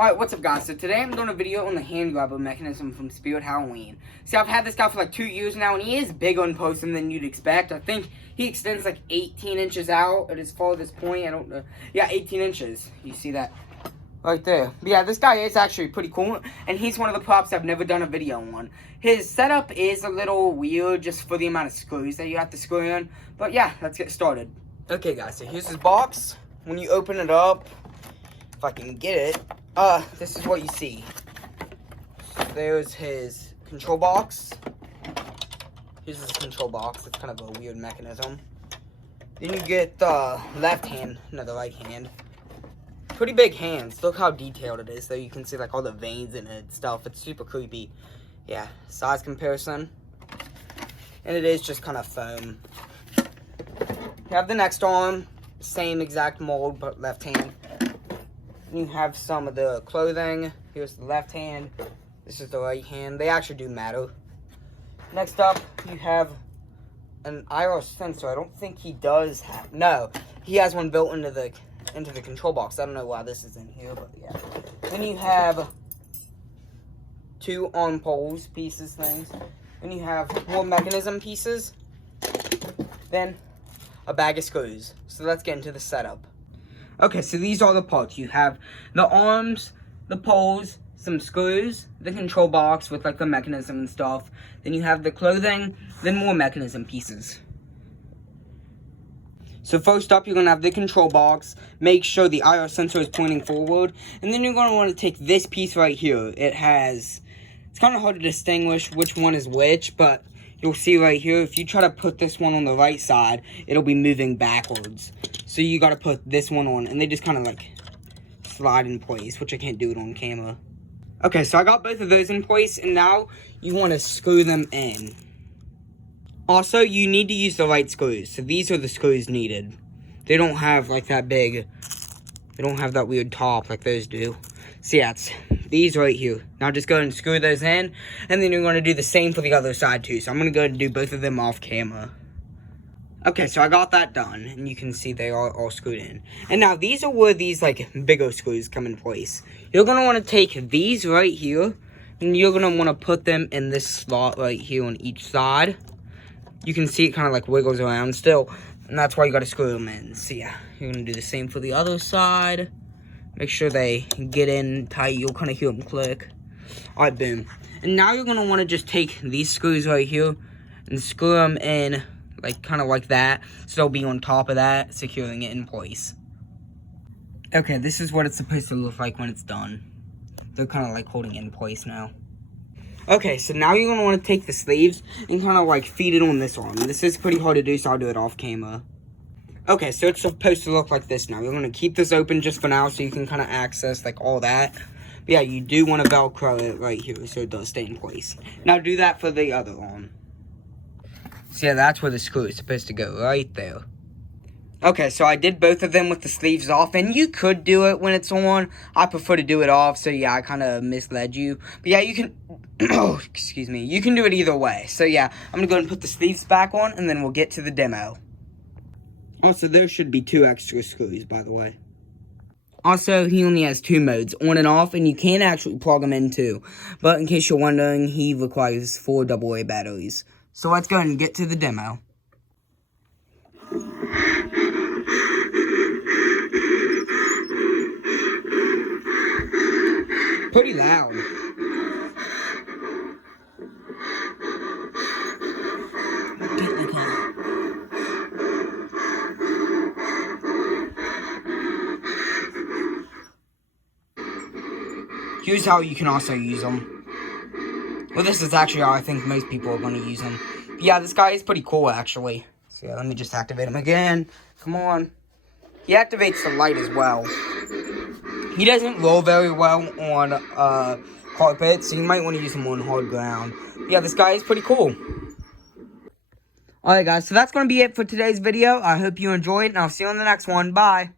Alright, what's up guys? So today I'm doing a video on the hand grabber mechanism from Spirit Halloween. See, I've had this guy for like 2 years now, and he is big on posting than you'd expect. I think he extends like 18 inches out at his farthest point. I don't know. Yeah, 18 inches. You see that right there. But yeah, this guy is actually pretty cool, and he's one of the props I've never done a video on. His setup is a little weird just for the amount of screws that you have to screw in. But yeah, let's get started. Okay guys, so here's his box. When you open it up, if I can get it, this is what you see. So there's his control box. Here's his control box. It's kind of a weird mechanism. Then you get the left hand, no, the right hand. Pretty big hands. Look how detailed it is. So you can see like all the veins in it and stuff. It's super creepy. Yeah, size comparison. And it is just kind of foam. You have the next arm, same exact mold, but left hand. You have some of the clothing. Here's the left hand. This is the right hand. They actually do matter. Next up, you have an IR sensor. I don't think he does have. No, he has one built into the control box. I don't know why this is in here, but yeah. Then you have 2 arm poles, pieces, things. Then you have more mechanism pieces. Then a bag of screws. So let's get into the setup. Okay, so these are the parts. You have the arms, the poles, some screws, the control box with like the mechanism and stuff. Then you have the clothing, then more mechanism pieces. So first up, you're going to have the control box. Make sure the IR sensor is pointing forward. And then you're going to want to take this piece right here. It's kind of hard to distinguish which one is which, but you'll see right here, if you try to put this one on the right side, it'll be moving backwards. So you gotta put this one on, and they just kind of like slide in place, which I can't do it on camera. Okay, so I got both of those in place, and now you want to screw them in. Also, you need to use the right screws. So these are the screws needed. They don't have like that big, they don't have that weird top like those do. So yeah, it's these right here. Now just go ahead and screw those in, and then you're going to do the same for the other side too. So I'm going to go ahead and do both of them off camera. Okay, so I got that done, and you can see they are all screwed in. And now these are where these like bigger screws come in place. You're going to want to take these right here, and you're going to want to put them in this slot right here on each side. You can see it kind of like wiggles around still, and that's why you got to screw them in. So yeah, you're going to do the same for the other side. Make sure they get in tight. You'll kind of hear them click. Alright, boom. And now you're going to want to just take these screws right here and screw them in like kind of like that. So they'll be on top of that, securing it in place. Okay, this is what it's supposed to look like when it's done. They're kind of like holding it in place now. Okay, so now you're going to want to take the sleeves and kind of like feed it on this arm. This is pretty hard to do, so I'll do it off camera. Okay, so it's supposed to look like this now. You're going to keep this open just for now so you can kind of access like all that. But yeah, you do want to Velcro it right here so it does stay in place. Now do that for the other arm. So yeah, that's where the screw is supposed to go, right there. Okay, so I did both of them with the sleeves off, and you could do it when it's on. I prefer to do it off, so yeah, I kind of misled you. But yeah, you can, oh, excuse me, you can do it either way. So yeah, I'm going to go ahead and put the sleeves back on, and then we'll get to the demo. Also, there should be 2 extra screws, by the way. Also, he only has 2 modes, on and off, and you can actually plug them in too. But in case you're wondering, he requires 4 AA batteries. So let's go ahead and get to the demo. Pretty loud. Here's how you can also use them. Well, this is actually how I think most people are going to use them. But yeah, this guy is pretty cool, actually. So yeah, let me just activate him again. Come on. He activates the light as well. He doesn't roll very well on carpet, so you might want to use him on hard ground. But yeah, this guy is pretty cool. Alright guys, so that's going to be it for today's video. I hope you enjoyed, and I'll see you on the next one. Bye.